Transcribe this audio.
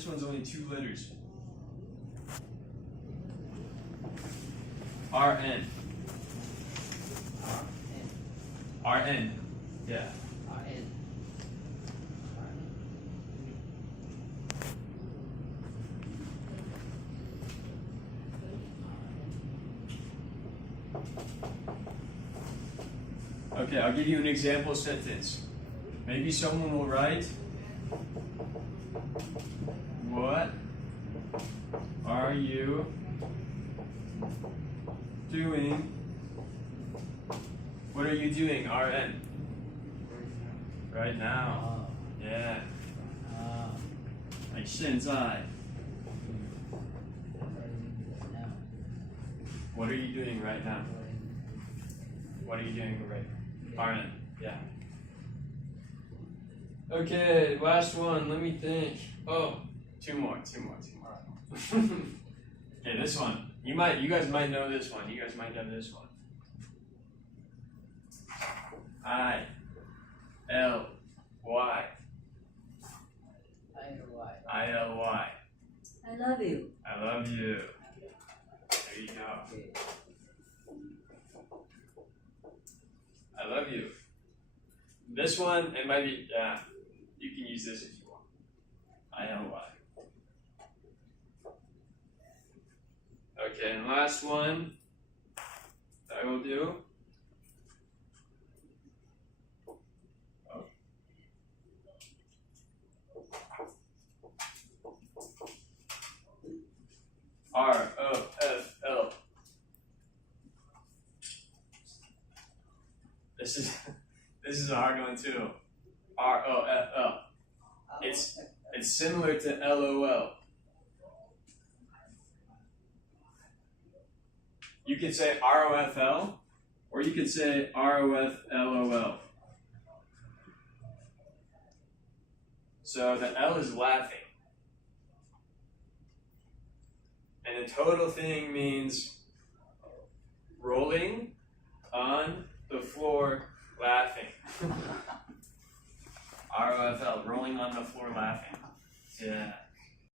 This one's only 2 letters. RN. RN. Yeah. RN. Okay, I'll give you an example sentence. Maybe someone will write, what are you doing? What are you doing, RN? Right now. Yeah. Like 现在. What are you doing right now? What are you doing right now? RN. Yeah. Okay, last one. Let me think. Oh, two more. Okay, this one. You guys might know this one. You guys might know this one. ILY. ILY. ILY. I love you. I love you. There you go. Okay. I love you. This one, it might be, you can use this if you want. ILY. Okay, and last one that I will do. ROFL. This is a hard one too. ROFL. It's similar to LOL. You could say ROFL, or you could say ROFLOL. So the L is laughing. And the total thing means rolling on the floor laughing. ROFL, rolling on the floor laughing. Yeah.